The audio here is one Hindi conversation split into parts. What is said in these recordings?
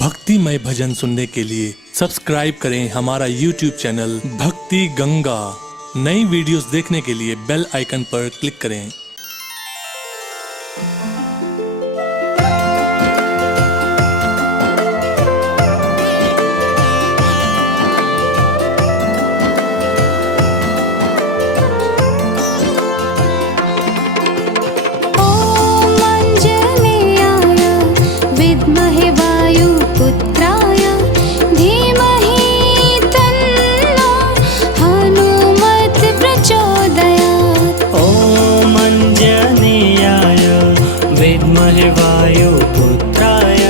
भक्तिमय भजन सुनने के लिए सब्सक्राइब करें हमारा YouTube चैनल भक्ति गंगा। नई वीडियोस देखने के लिए बेल आइकन पर क्लिक करें। विद्महे वायुपुत्राय धीमहि तन्नो हनुमत् प्रचोदयात्। ॐ आञ्जनेयाय विद्महे वायुपुत्राय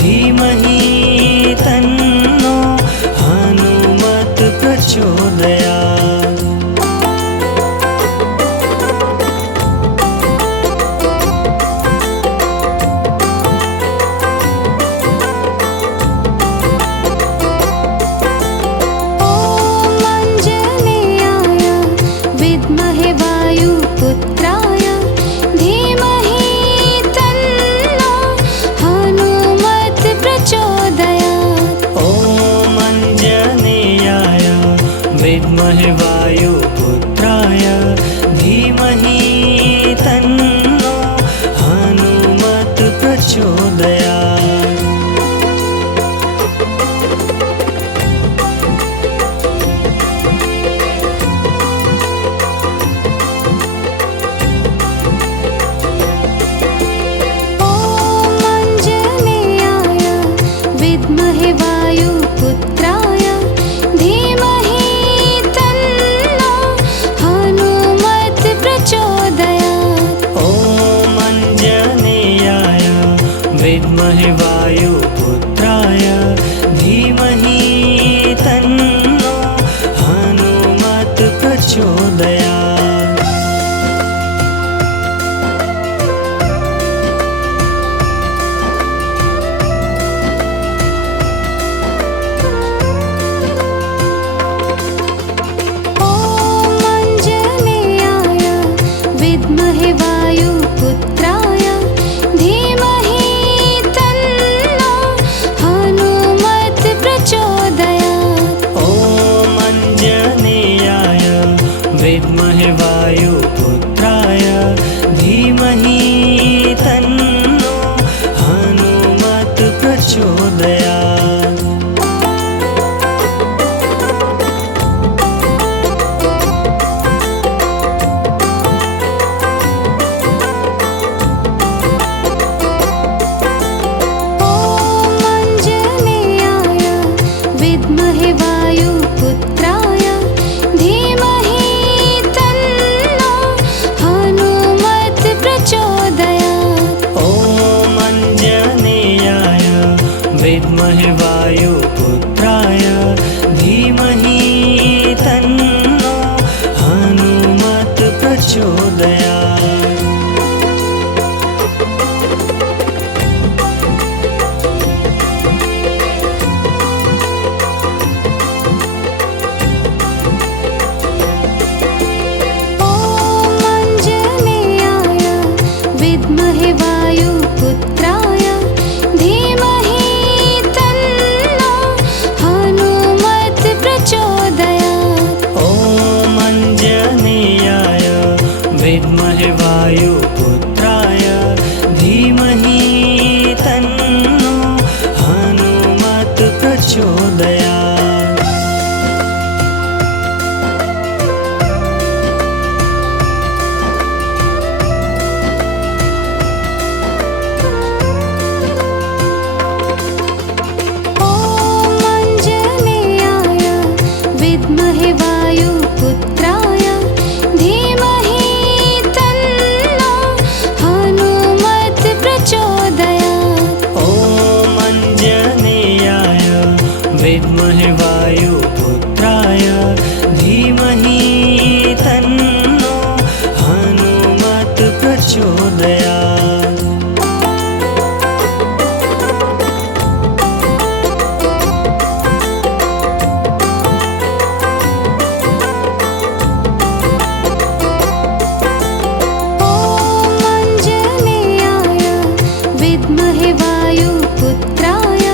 धीमहि तन्नो हनुमत् प्रचोदयात्। विद्महे वायुपुत्राय धीमहि तन्नो हनुमत् प्रचोदयात्। ॐ आञ्जनेयाय विद्महे वायुपुत्राय धीमहि तन्नो हनुमत् प्रचोदयात्। विद्महे वायुपुत्राय धीमहि तन्नो हनुमत् प्रचोदयात्। ॐ आञ्जनेयाय विद्महे वायुपुत्राय धीमहि तन्नो हनुमत् प्रचोदयात्। विद्महे वायुपुत्राय धीमहि तन्नो हनुमत् प्रचोदयात्। ॐ आञ्जनेयाय विद्महे वायुपुत्राय धीमहि तन्नो हनुमत् प्रचोदयात्। विद्महे वायुपुत्राय धीमहि तन्नो हनुमत् प्रचोदयात्। ॐ आञ्जनेयाय विद्महे वायुपुत्राय धीमहि तन्नो हनुमत् प्रचोदयात्। विद्महे वायुपुत्राय धीमहि तन्नो हनुमत् प्रचोदयात्। ॐ आञ्जनेयाय विद्महे वायुपुत्राय धीमहि तन्नो हनुमत् प्रचोदयात्। विद्महे वायुपुत्राय धीमहि तन्नो हनुमत् प्रचोदयात्। ॐ आञ्जनेयाय विद्महे वायुपुत्राय धीमहि तन्नो हनुमत् प्रचोदयात्। विद्महे वायुपुत्राय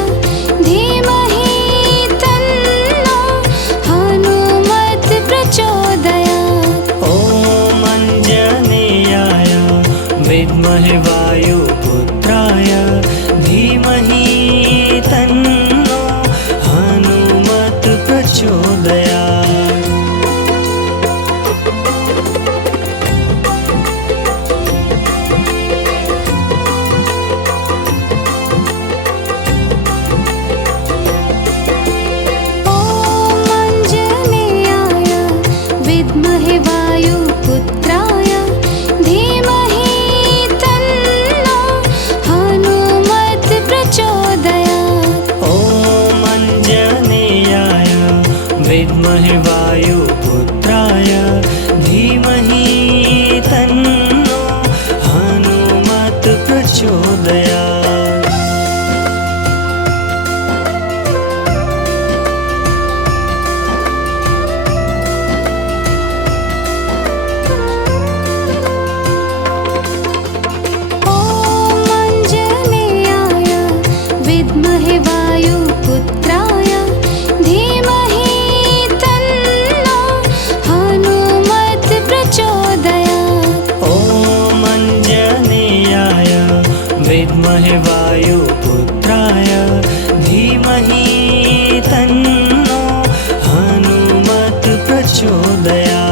विद्महे वायुपुत्राय धीमहि तन्नो हनुमत् प्रचोदयात्। ॐ अञ्जनेयाय विद्महे वायुपुत्राय धीमहि तन्नो हनुमत् प्रचोदयात्।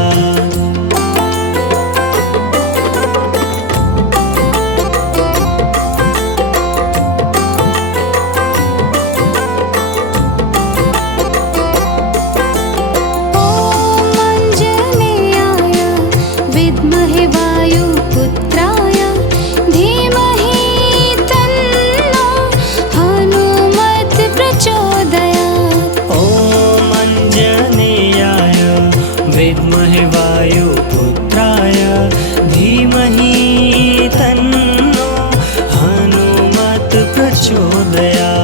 विद्महे वायुपुत्राय धीमहि तन्नो हनुमत् प्रचोदयात्। ॐ अञ्जनेयाय विद्महे वायुपुत्राय धीमहि तन्नो हनुमत् प्रचोदयात्।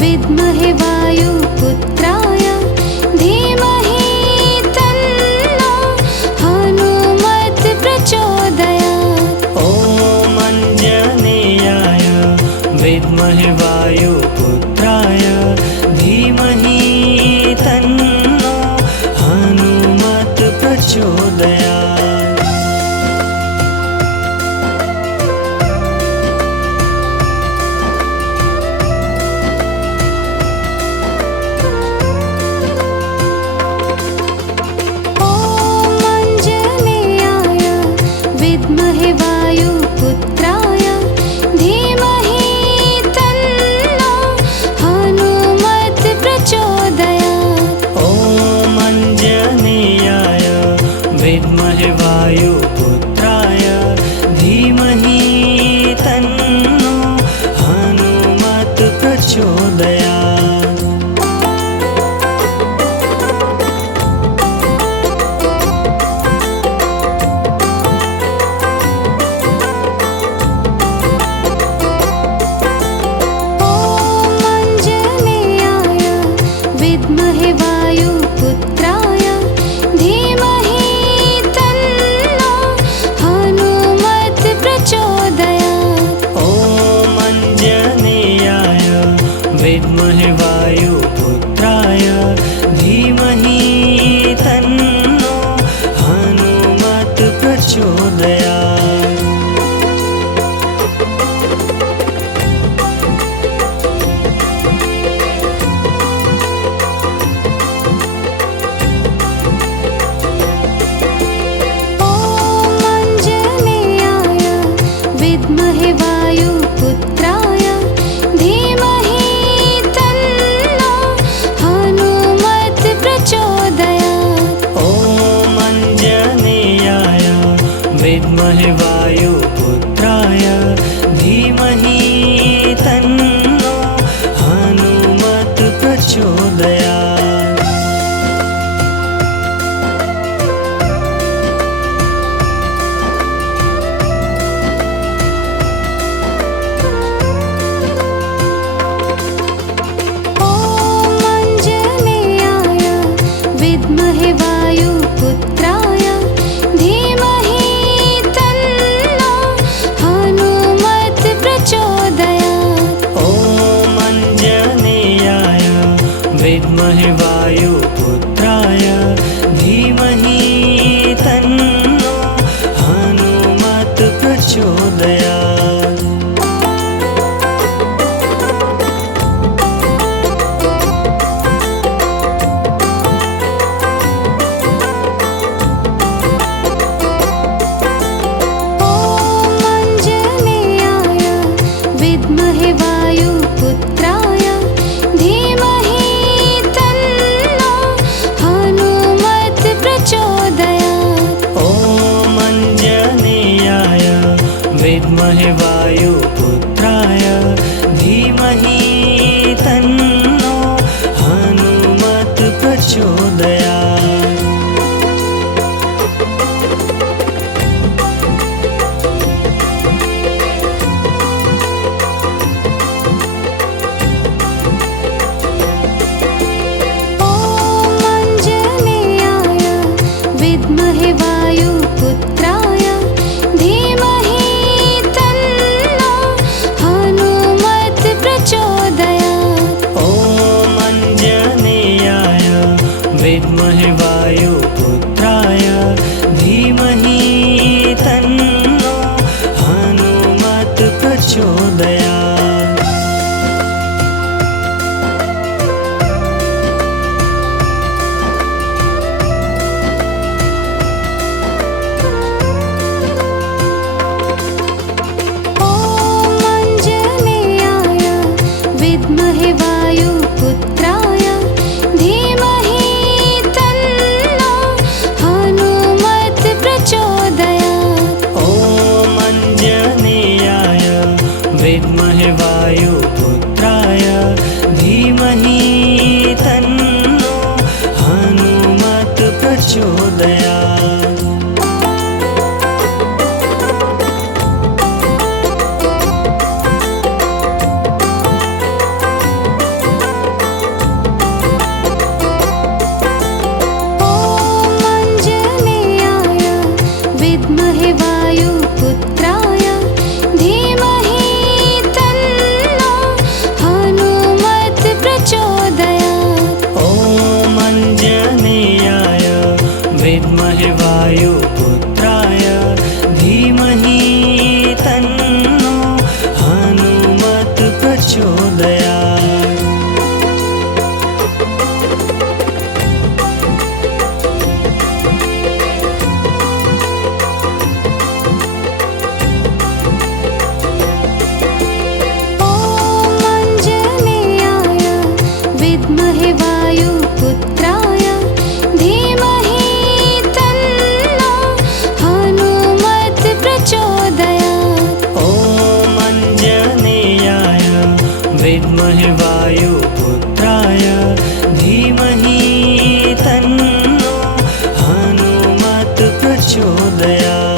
विद्महे वायुपुत्राय धीमहि तन्नो हनुमत् प्रचोदयात्। ॐ अञ्जनेयाय विद्महे वायुपुत्राय धीमहि तन्नो हनुमत् प्रचोदयात्। विद्महे वायुपुत्राय धीमहि तन्नो हनुमत् प्रचोदयात्। ॐ अञ्जनेयाय विद्महे वायुपुत्राय धीमहि तन्नो हनुमत् प्रचोदयात्। विद्महे वायुपुत्राय धीमहि तन्नो हनुमत् प्रचोदयात्। ॐ अञ्जनेयाय विद्महे वायुपुत्राय धीमहि तन्नो हनुमत् प्रचोदयात्। विद्महे वायुपुत्राय धीमहि तन्नो हनुमत् प्रचोदयात्। ॐ अञ्जनेयाय विद्महे वायुपुत्राय धीमहि तन्नो हनुमत् प्रचोदयात्। विद्महे वायुपुत्राय धीमहि तन्नो हनुमत् प्रचोदयात्। ॐ अञ्जनेयाय विद्महे वायुपुत्राय धीमहि तन्नो हनुमत् प्रचोदयात्। विद्महे वायुपुत्राय धीमहि तन्नो विद्महे वायुपुत्राय धीमहि तन्नो हनुमत् प्रचोदयात्। ॐ अञ्जनेयाय विद्महे वायुपुत्राय धीमहि तन्नो हनुमत् प्रचोदयात्। विद्महे वायुपुत्राय धीमहि तन्नो हनुमत् प्रचोदयात्। ॐ अञ्जनेयाय विद्महे वायुपुत्राय धीमहि तन्नो हनुमत् प्रचोदयात्। विद्महे वायुपुत्राय धीमहि तन्नो हनुमत् प्रचोदयात्। ॐ अञ्जनेयाय विद्महे वायुपुत्राय धीमहि तन्नो हनुमत् प्रचोदयात्।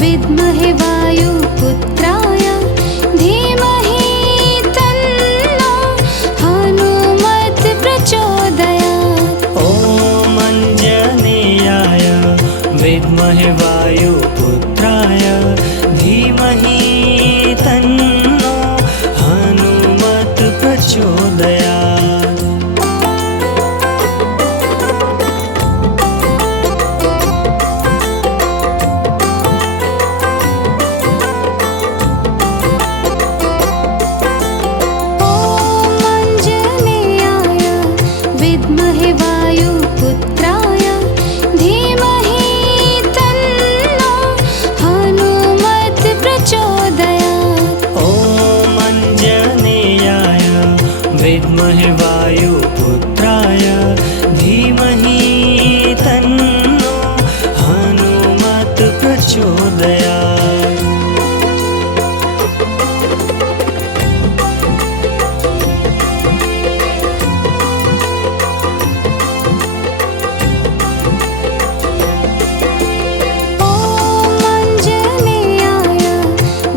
विद्महे वायुपुत्राय धीमहि तन्नो हनुमत् प्रचोदयात्। ॐ अञ्जनेयाय विद्महे वायुपुत्राय धीमहि तन्नो हनुमत् प्रचोदयात्। विद्महे वायुपुत्राय धीमहि तन्नो हनुमत् प्रचोदयात्। ॐ अञ्जनेयाय विद्महे वायुपुत्राय धीमहि तन्नो हनुमत् प्रचोदयात्।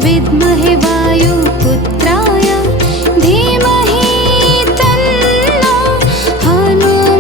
विद्महे वायुपुत्राय धीमहि तन्नो हनुमत्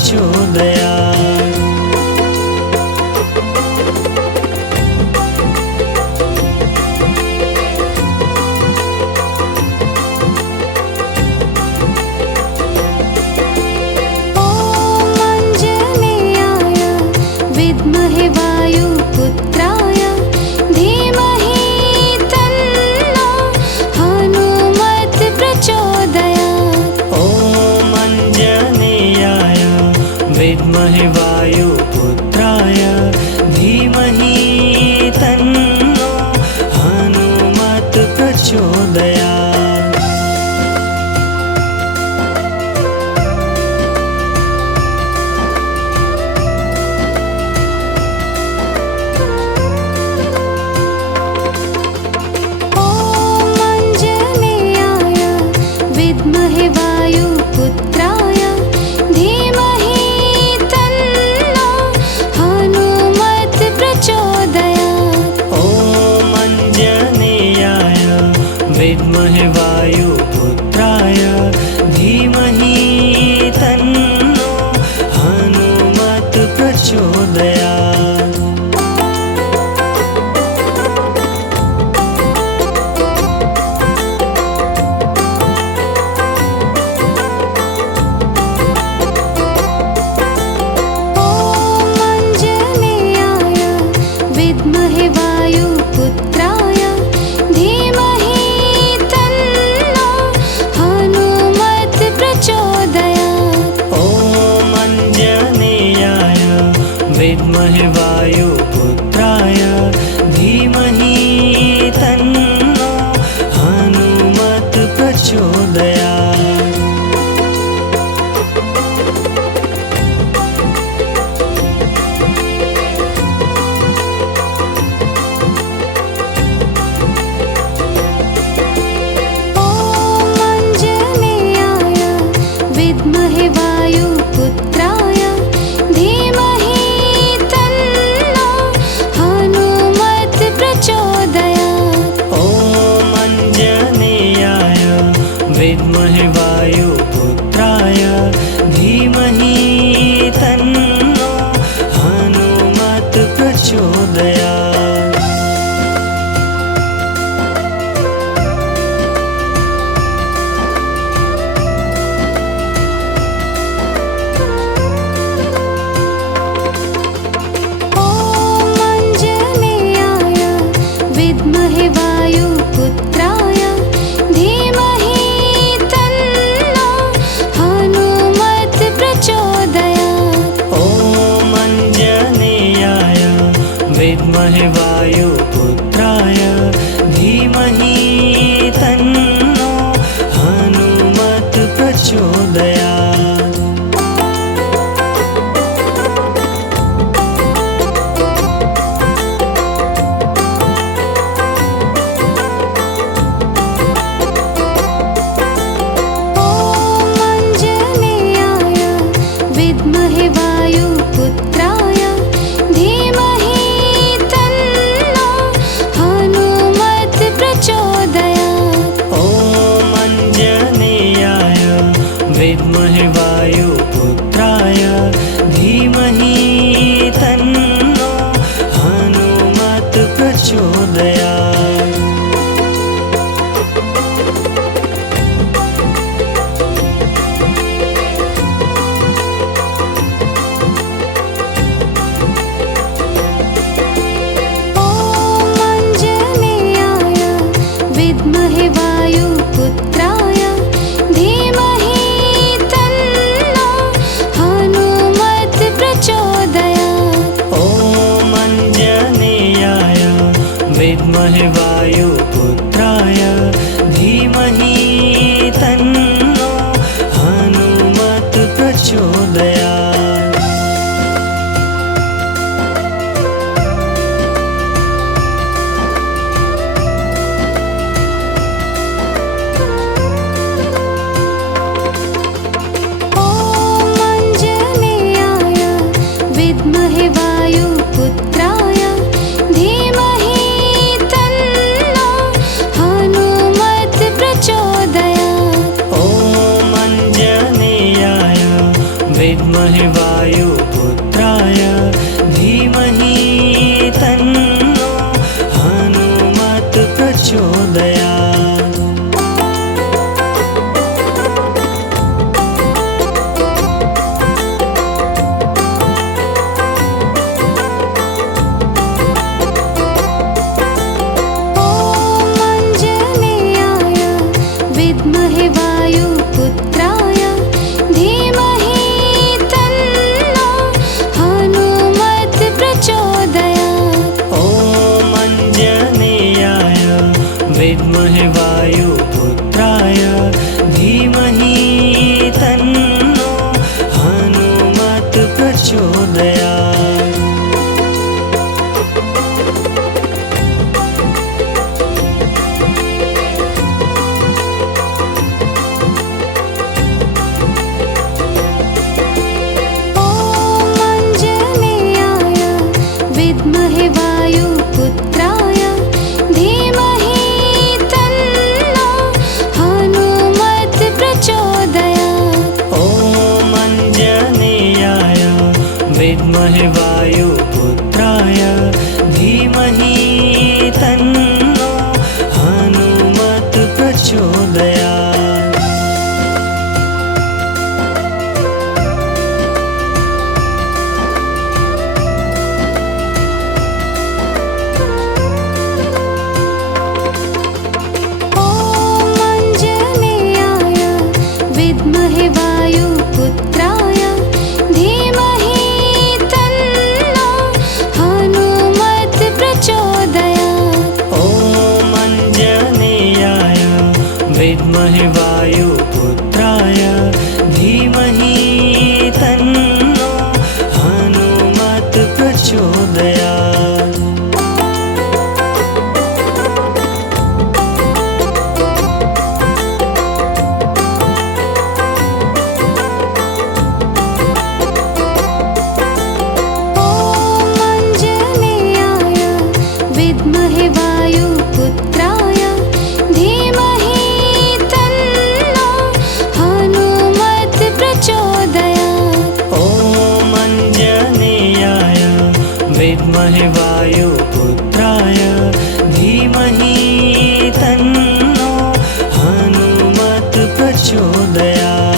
प्रचोदयात्। विद्महे वायुपुत्राय धीमहि तन्नो हनुमत् प्रचोदयात्। ॐ अञ्जनेयाय विद्महे वायुपुत्राय धीमहि तन्नो हनुमत् प्रचोदयात्। विद्महे वायुपुत्राय धीमहि तन्नो हनुमत् प्रचोदयात्। ॐ अञ्जनेयाय विद्महे वायुपुत्राय धीमहि तन्नो हनुमत् प्रचोदयात्। विद्महे वायुपुत्राय धीमहि तन्नो हनुमत् प्रचोदयात्। ॐ अञ्जनेयाय विद्महे वायुपुत्राय धीमहि तन्नो हनुमत् प्रचोदयात्। विद्महे वायुपुत्राय धीमहि तन्नो हनुमत् प्रचोदयात्। ॐ अञ्जनेयाय विद्महे वायुपुत्राय धीमहि तन्नो हनुमत् प्रचोदयात्। विद्महे वायुपुत्राय धीमहि तन्नो हनुमत् प्रचोदयात्। ॐ अञ्जनेयाय विद्महे वायुपुत्राय धीमहि तन्नो हनुमत् प्रचोदयात्। विद्महे वायुपुत्राय धीमहि तन्नो वायुपुत्राय धीमहि तन्नो हनुमत् प्रचोदयात्। विद्महे वायुपुत्राय धीमहि तन्नो हनुमत् प्रचोदयात्। ॐ आञ्जनेयाय विद्महे वायुपुत्राय धीमहि तन्नो हनुमत् प्रचोदयात्। विद्महे वायुपुत्राय धीमहि तन्नो हनुमत् प्रचोदयात्। ॐ आञ्जनेयाय विद्महे वायुपुत्राय धीमहि तन्नो हनुमत् प्रचोदयात्। विद्महे वायुपुत्राय धीमहि तन्नो हनुमत् प्रचोदयात्। ॐ आञ्जनेयाय विद्महे वायुपुत्राय धीमहि तन्नो हनुमत् प्रचोदयात्। विद्महे वायुपुत्राय धीमहि तन्नो हनुमत् प्रचोदयात्। ॐ आञ्जनेयाय विद्महे वायुपुत्राय धीमहि तन्नो हनुमत् प्रचोदयात्।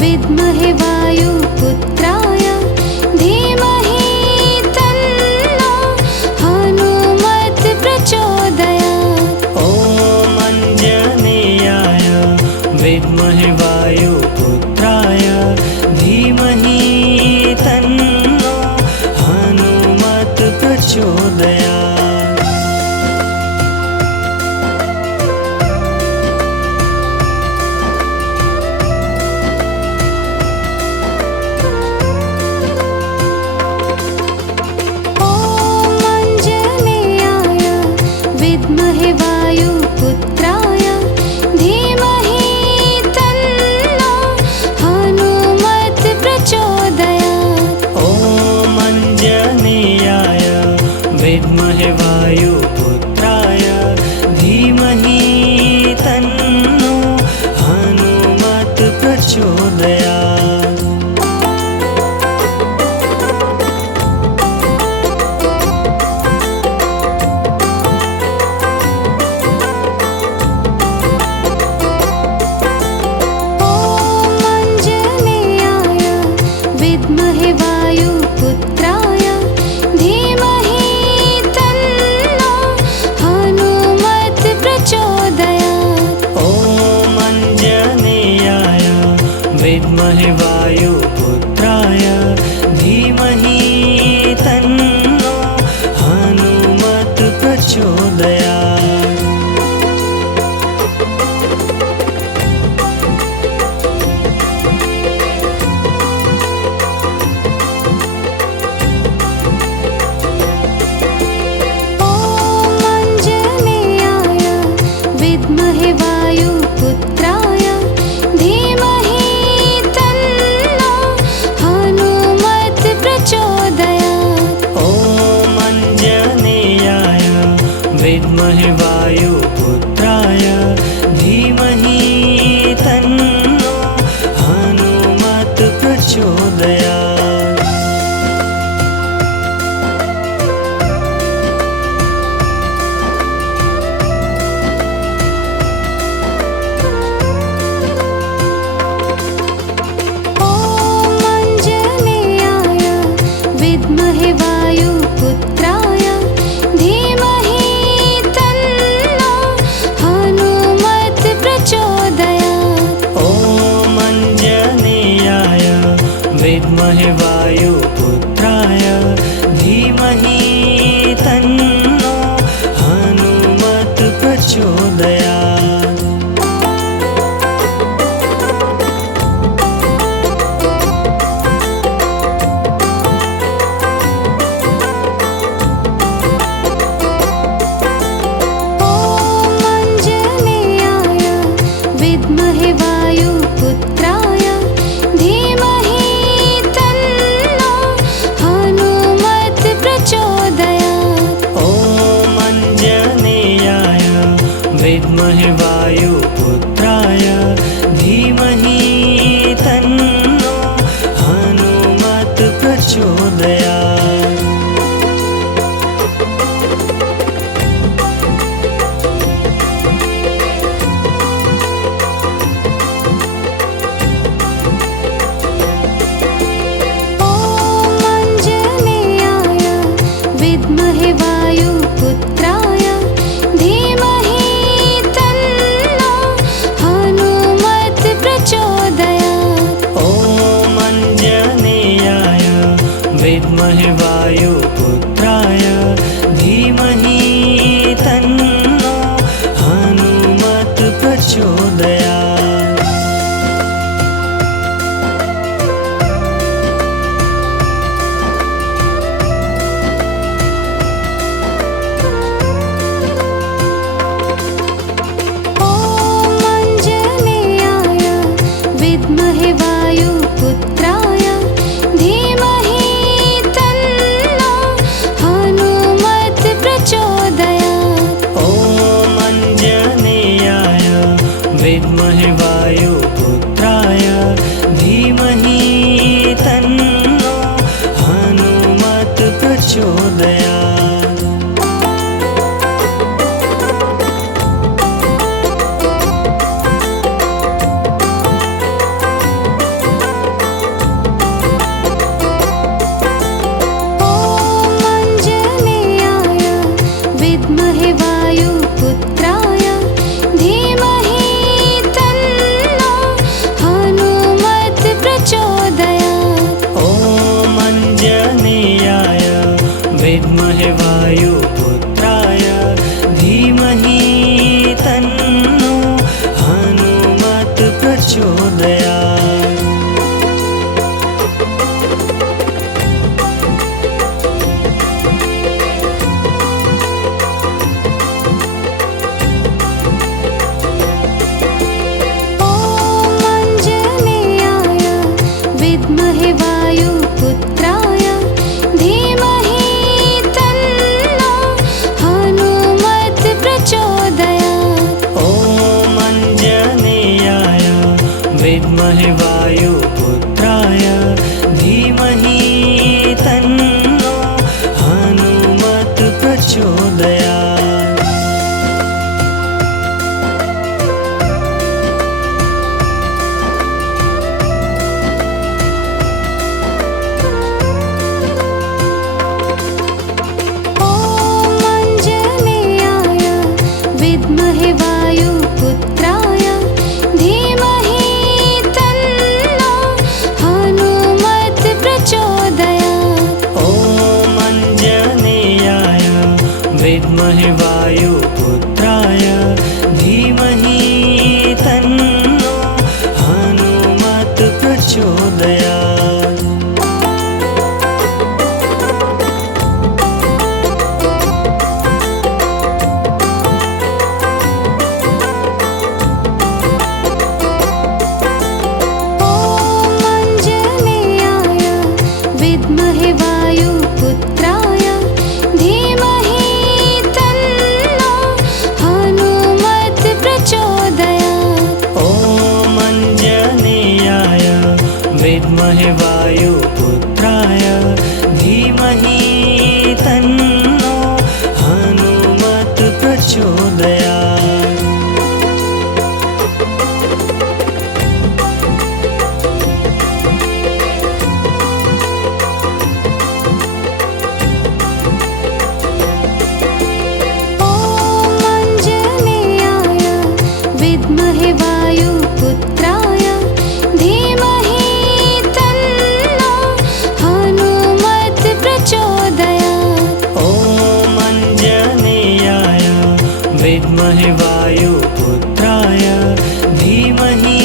विद्महे वायुपुत्राय धीमहि तन्नो हनुमत् प्रचोदयात्। ॐ आञ्जनेयाय विद्महे वायुपुत्राय धीमहि तन्नो हनुमत् प्रचोदयात्। विद्महे वायुपुत्राय धीमहि तन्नो हनुमत् प्रचोदयात्। ॐ आञ्जनेयाय विद्महे वायुपुत्राय धीमहि तन्नो हनुमत् प्रचोदयात्। विद्महे वायुपुत्राय धीमहि तन्नो हनुमत् प्रचोदयात्। ॐ आञ्जनेयाय विद्महे वायुपुत्राय धीमहि तन्नो हनुमत् प्रचोदयात्। विद्महे वायुपुत्राय धीमहि तन्नो विद्महे वायुपुत्राय धीमहि तन्नो हनुमत् प्रचोदयात्। विद्महे वायुपुत्राय धीमहि तन्नो हनुमत् प्रचोदयात्। ॐ अञ्जनेयाय विद्महे वायुपुत्राय धीमहि तन्नो हनुमत् प्रचोदयात्। विद्महे वायुपुत्राय धीमहि तन्नो हनुमत् प्रचोदयात्। ॐ अञ्जनेयाय विद्महे वायुपुत्राय धीमहि तन्नो हनुमत् प्रचोदयात्। विद्महे वायुपुत्राय धीमहि तन्नो हनुमत् प्रचोदयात्। ॐ अञ्जनेयाय विद्महे वायुपुत्राय धीमहि तन्नो हनुमत् प्रचोदयात्। विद्महे वायुपुत्राय धीमहि तन्नो हनुमत् प्रचोदयात्। ॐ अञ्जनेयाय विद्महे वायुपुत्राय धीमहि तन्नो हनुमत् प्रचोदयात्। विद्महे वायुपुत्राय धीमहि तन्नो हनुमत् प्रचोदयात्। ॐ अञ्जनेयाय विद्महे वायुपुत्राय धीमहि तन्नो हनुमत् प्रचोदयात्। विद्महे वायुपुत्राय धीमहि तन्नो हनुमत् प्रचोदयात्। ॐ अञ्जनेयाय विद्महे वायुपुत्राय धीमहि तन्नो हनुमत् प्रचोदयात्। विद्महे वायुपुत्राय धीमहि तन्नो हनुमत् प्रचोदयात्। ॐ अञ्जनेयाय विद्महे वायुपुत्राय धीमहि तन्नो हनुमत् प्रचोदयात्। विद्महे वायुपुत्राय धीमहि तन्नो विद्महे वायुपुत्राय धीमहि